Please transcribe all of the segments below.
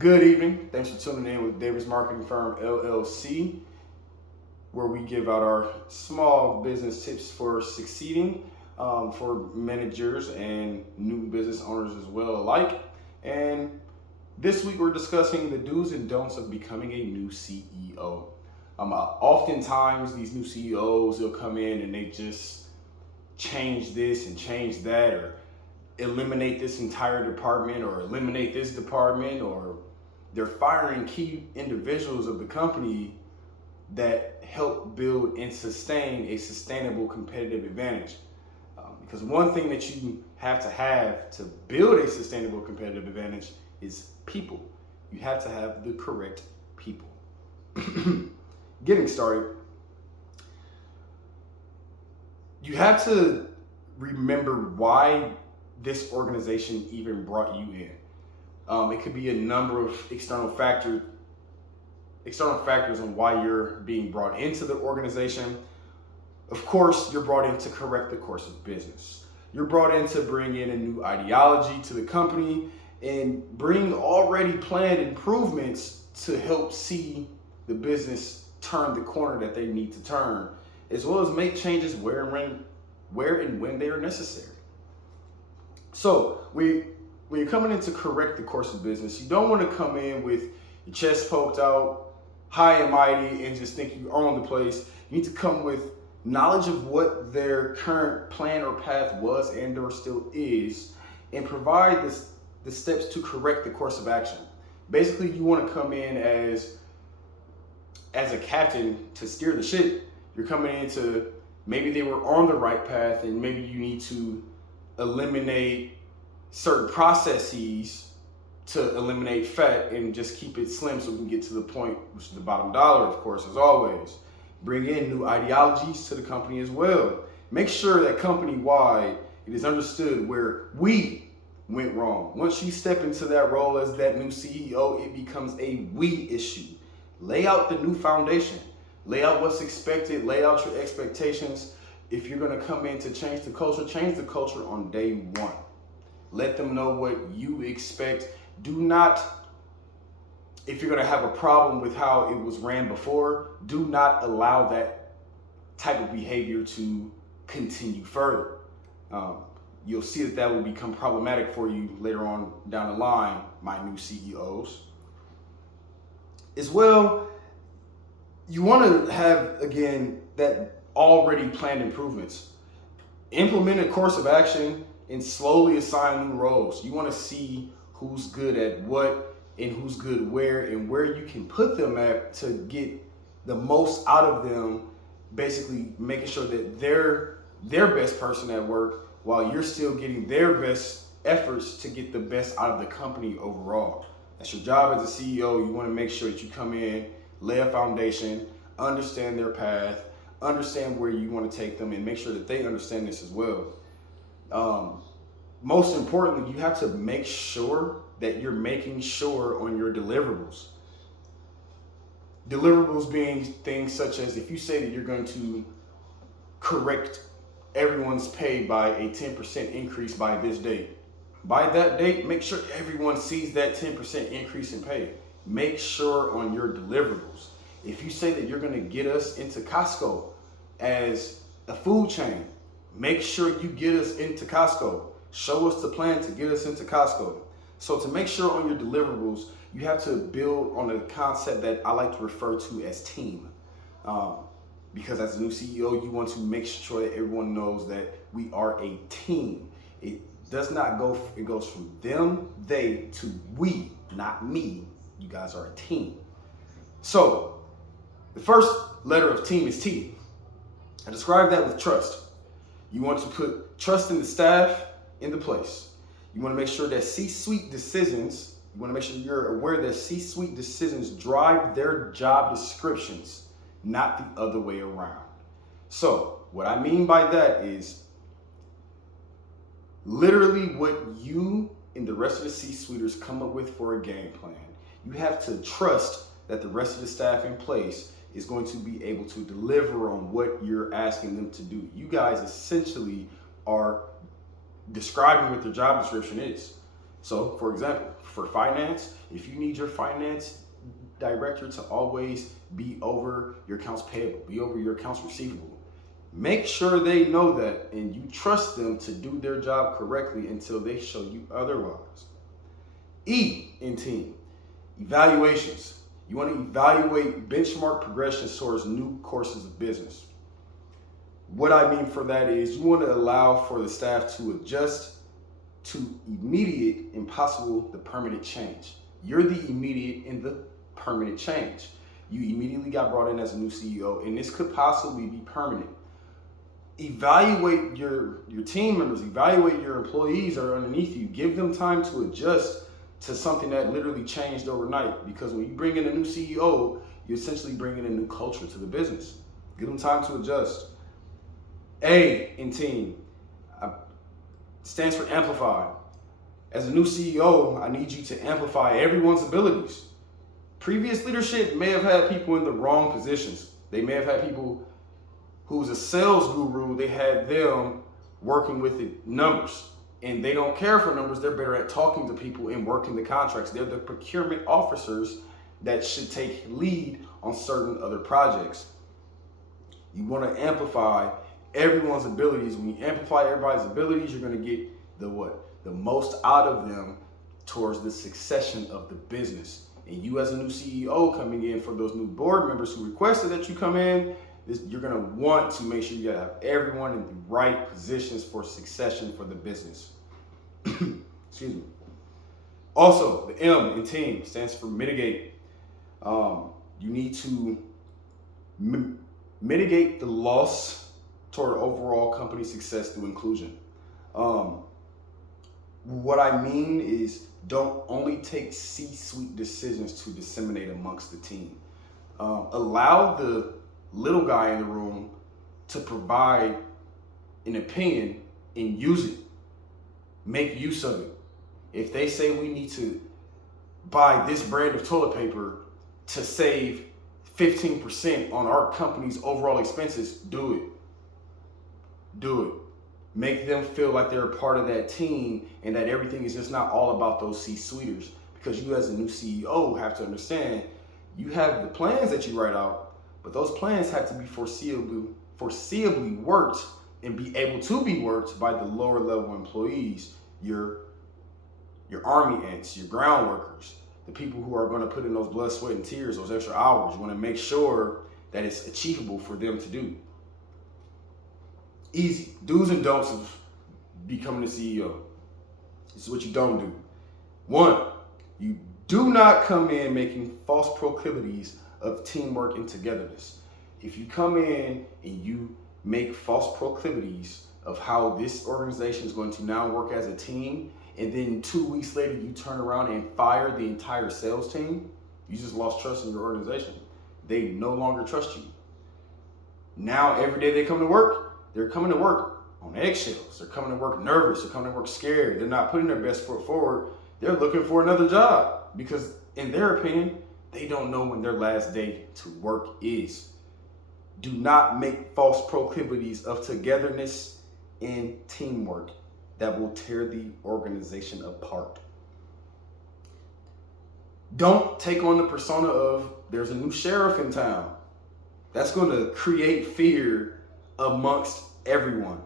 Good evening. Thanks for tuning in with Davis Marketing Firm LLC, where we give out our small business tips for succeeding for managers and new business owners as well alike. And this week we're discussing the do's and don'ts of becoming a new CEO. Oftentimes these new CEOs, they'll come in and they just change this and change that, or eliminate this entire department or eliminate this department, or they're firing key individuals of the company that help build and sustain a sustainable competitive advantage. Because one thing that you have to build a sustainable competitive advantage is people. You have to have the correct people. Getting started, you have to remember why this organization even brought you in. It could be a number of external factors on why you're being brought into the organization. Of course, you're brought in to correct the course of business. You're brought in to bring in a new ideology to the company and bring already planned improvements to help see the business turn the corner that they need to turn, as well as make changes where and when they are necessary. So when you're coming in to correct the course of business, you don't want to come in with your chest poked out, high and mighty, and just think you own the place. You need to come with knowledge of what their current plan or path was and or still is, and provide the steps to correct the course of action. Basically, you want to come in as a captain to steer the ship. You're coming in to, maybe they were on the right path and maybe you need to eliminate certain processes to eliminate fat and just keep it slim so we can get to the point, which is the bottom dollar, of course, as always. Bring in new ideologies to the company as well. Make sure that company-wide it is understood where we went wrong. Once you step into that role as that new CEO, it becomes a we issue. Lay out the new foundation. Lay out what's expected. Lay out your expectations. If you're going to come in to change the culture on day one. Let them know what you expect. Do not, if you're going to have a problem with how it was ran before, do not allow that type of behavior to continue further. You'll see that will become problematic for you later on down the line, my new CEOs. As well, you want to have, again, that already planned improvements. Implement a course of action and slowly assign new roles. You want to see who's good at what and who's good where and where you can put them at to get the most out of them, basically making sure that they're their best person at work while you're still getting their best efforts to get the best out of the company overall. That's your job as a CEO. You want to make sure that you come in, lay a foundation, understand their path, understand where you want to take them, and make sure that they understand this as well. Most importantly, you have to make sure that you're making sure on your deliverables. Deliverables being things such as, if you say that you're going to correct everyone's pay by a 10% increase by this date. By that date, make sure everyone sees that 10% increase in pay. Make sure on your deliverables. If you say that you're going to get us into Costco as a food chain, make sure you get us into Costco. Show us the plan to get us into Costco. So to make sure on your deliverables, you have to build on a concept that I like to refer to as team. Because as a new CEO, you want to make sure that everyone knows that we are a team. It does not go, it goes from them, they, to we, not me. You guys are a team. So the first letter of team is T. I describe that with trust. You want to put trust in the staff into place. You want to make sure that C-suite decisions, you want to make sure you're aware that C-suite decisions drive their job descriptions, not the other way around. So what I mean by that is literally what you and the rest of the C-suiters come up with for a game plan. You have to trust that the rest of the staff in place is going to be able to deliver on what you're asking them to do. You guys essentially are describing what their job description is. So, for example, for finance, if you need your finance director to always be over your accounts payable, be over your accounts receivable, make sure they know that and you trust them to do their job correctly until they show you otherwise. E in team, evaluations. You want to evaluate benchmark progressions towards new courses of business. What I mean for that is you want to allow for the staff to adjust to immediate and possible the permanent change. You're the immediate and the permanent change. You immediately got brought in as a new CEO, and this could possibly be permanent. Evaluate your team members, evaluate your employees that are underneath you. Give them time to adjust to something that literally changed overnight, because when you bring in a new CEO, you're essentially bringing a new culture to the business. Give them time to adjust. A in team stands for amplify. As a new CEO, I need you to amplify everyone's abilities. Previous leadership may have had people in the wrong positions. They may have had people who was a sales guru, they had them working with the numbers, and they don't care for numbers. They're better at talking to people and working the contracts. They're the procurement officers that should take lead on certain other projects. You want to amplify everyone's abilities. When you amplify everybody's abilities, you're going to get the most out of them towards the succession of the business. And you as a new CEO coming in, for those new board members who requested that you come in, you're going to want to make sure you have everyone in the right positions for succession for the business. Excuse me. Also, the M in team stands for mitigate. You need to mitigate the loss toward overall company success through inclusion. What I mean is, don't only take C-suite decisions to disseminate amongst the team. Allow the little guy in the room to provide an opinion and use it. Make use of it. If they say we need to buy this brand of toilet paper to save 15% on our company's overall expenses, do it. Do it. Make them feel like they're a part of that team and that everything is just not all about those C-suiters. Because you as a new CEO have to understand, you have the plans that you write out, but those plans have to be foreseeably worked and be able to be worked by the lower level employees, your army ants, your ground workers, the people who are going to put in those blood, sweat, and tears, those extra hours. You want to make sure that it's achievable for them to do. Easy. Do's and don'ts of becoming a CEO. This is what you don't do. 1, you do not come in making false proclivities of teamwork and togetherness. If you come in and you make false proclivities of how this organization is going to now work as a team, and then 2 weeks later you turn around and fire the entire sales team, you just lost trust in your organization. They no longer trust you. Now every day they come to work, they're coming to work on eggshells. They're coming to work nervous. They're coming to work scared. They're not putting their best foot forward. They're looking for another job because, in their opinion, they don't know when their last day to work is. Do not make false proclivities of togetherness and teamwork that will tear the organization apart. Don't take on the persona of there's a new sheriff in town. That's going to create fear amongst everyone.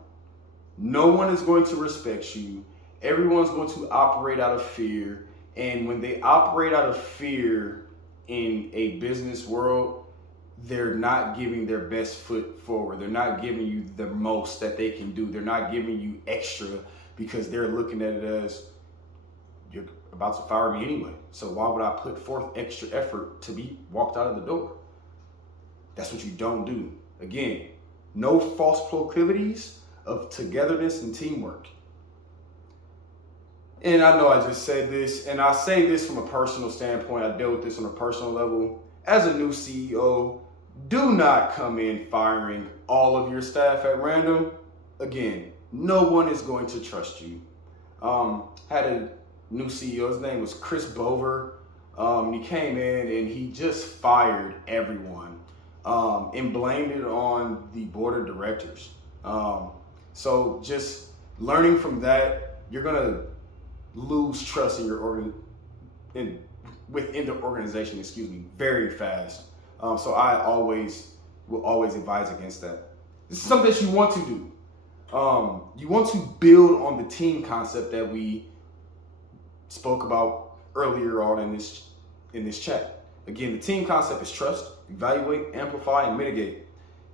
No one is going to respect you. Everyone's going to operate out of fear. And when they operate out of fear in a business world, they're not giving their best foot forward. They're not giving you the most that they can do. They're not giving you extra because they're looking at it as, you're about to fire me anyway. So why would I put forth extra effort to be walked out of the door? That's what you don't do. Again, no false proclivities of togetherness and teamwork. And I know I just said this, and I say this from a personal standpoint. I deal with this on a personal level. As a new CEO, do not come in firing all of your staff at random. Again, no one is going to trust you. Had a new CEO, his name was Chris Bover. He came in and he just fired everyone. And blamed it on the board of directors. So just learning from that, you're gonna lose trust in your in within the organization, very fast. So I will always advise against that. This is something that you want to do. You want to build on the team concept that we spoke about earlier on in this chat. Again, the team concept is trust, evaluate, amplify, and mitigate.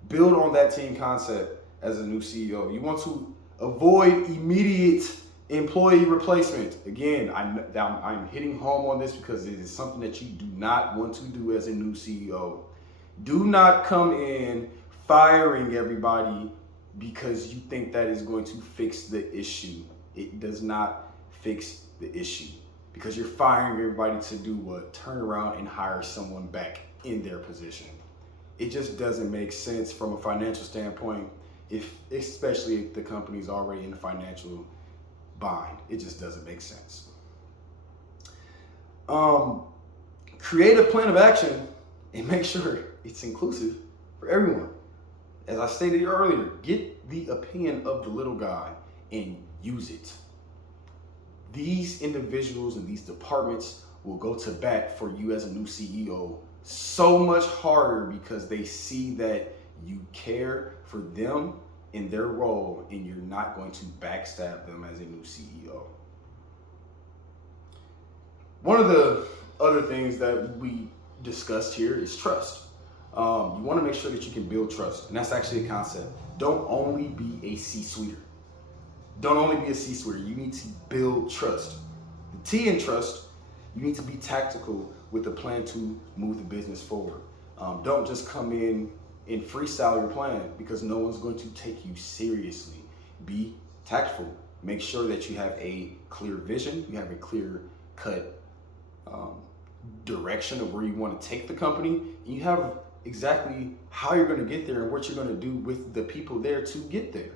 Build on that team concept as a new CEO. You want to avoid immediate employee replacement. Again, I'm hitting home on this because it is something that you do not want to do as a new CEO. Do not come in firing everybody because you think that is going to fix the issue. It does not fix the issue because you're firing everybody to do what? Turn around and hire someone back in their position. It just doesn't make sense from a financial standpoint, especially if the company's already in the financial bind. It just doesn't make sense. Create a plan of action and make sure it's inclusive for everyone. As I stated earlier, get the opinion of the little guy and use it. These individuals and these departments will go to bat for you as a new CEO so much harder because they see that you care for them in their role and you're not going to backstab them as a new CEO. One of the other things that we discussed here is trust. You want to make sure that you can build trust, and that's actually a concept. Don't only be a C-suiter. Don't only be a C-suiter. You need to build trust. The T in trust, you need to be tactical with a plan to move the business forward. Don't just come in and freestyle your plan because no one's going to take you seriously. Be tactful. Make sure that you have a clear vision. You have a clear cut direction of where you want to take the company. And you have exactly how you're going to get there and what you're going to do with the people there to get there.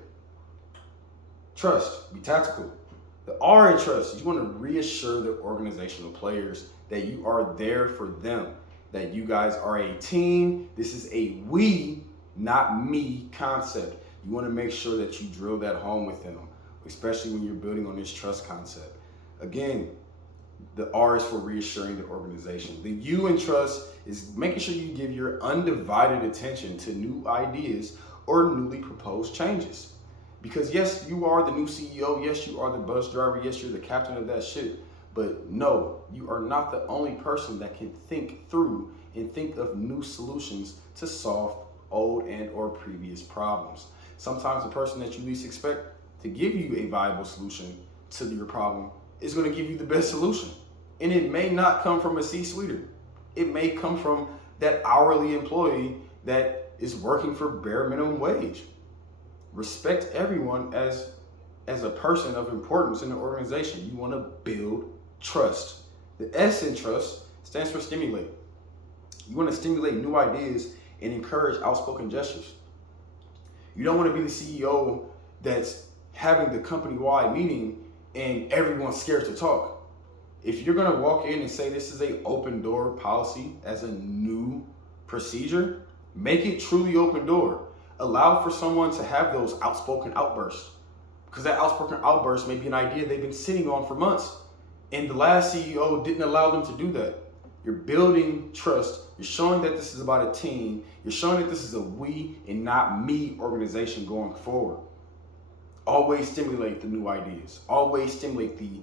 Trust. Be tactical. The R in trust, you want to reassure the organizational players that you are there for them, that you guys are a team. This is a we, not me concept. You want to make sure that you drill that home with them, especially when you're building on this trust concept. Again, the R is for reassuring the organization. The U in trust is making sure you give your undivided attention to new ideas or newly proposed changes. Because yes, you are the new CEO. Yes, you are the bus driver. Yes, you're the captain of that ship. But no, you are not the only person that can think through and think of new solutions to solve old and or previous problems. Sometimes the person that you least expect to give you a viable solution to your problem is going to give you the best solution. And it may not come from a C-suiter. It may come from that hourly employee that is working for bare minimum wage. Respect everyone as a person of importance in the organization. You want to build trust. The S in trust stands for stimulate. You want to stimulate new ideas and encourage outspoken gestures. You don't want to be the CEO that's having the company-wide meeting and everyone's scared to talk. If you're going to walk in and say this is an open door policy as a new procedure, make it truly open door. Allow for someone to have those outspoken outbursts, because that outspoken outburst may be an idea they've been sitting on for months, and the last CEO didn't allow them to do that. You're building trust. You're showing that this is about a team. You're showing that this is a we and not me organization going forward. Always stimulate the new ideas. Always stimulate the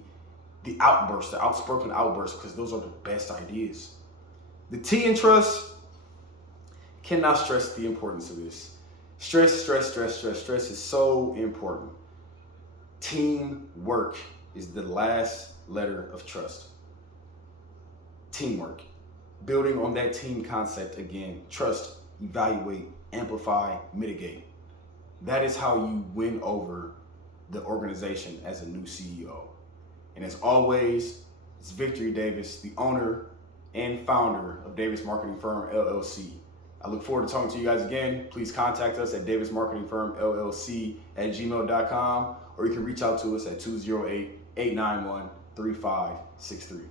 outbursts, the outspoken outbursts, because those are the best ideas. The T in trust, cannot stress the importance of this. Stress is so important. Teamwork is the last letter of trust. Teamwork. Building on that team concept again. Trust, evaluate, amplify, mitigate. That is how you win over the organization as a new CEO. And as always, it's Victory Davis, the owner and founder of Davis Marketing Firm, LLC. I look forward to talking to you guys again. Please contact us at davismarketingfirmllc@gmail.com, or you can reach out to us at 208-891-3563.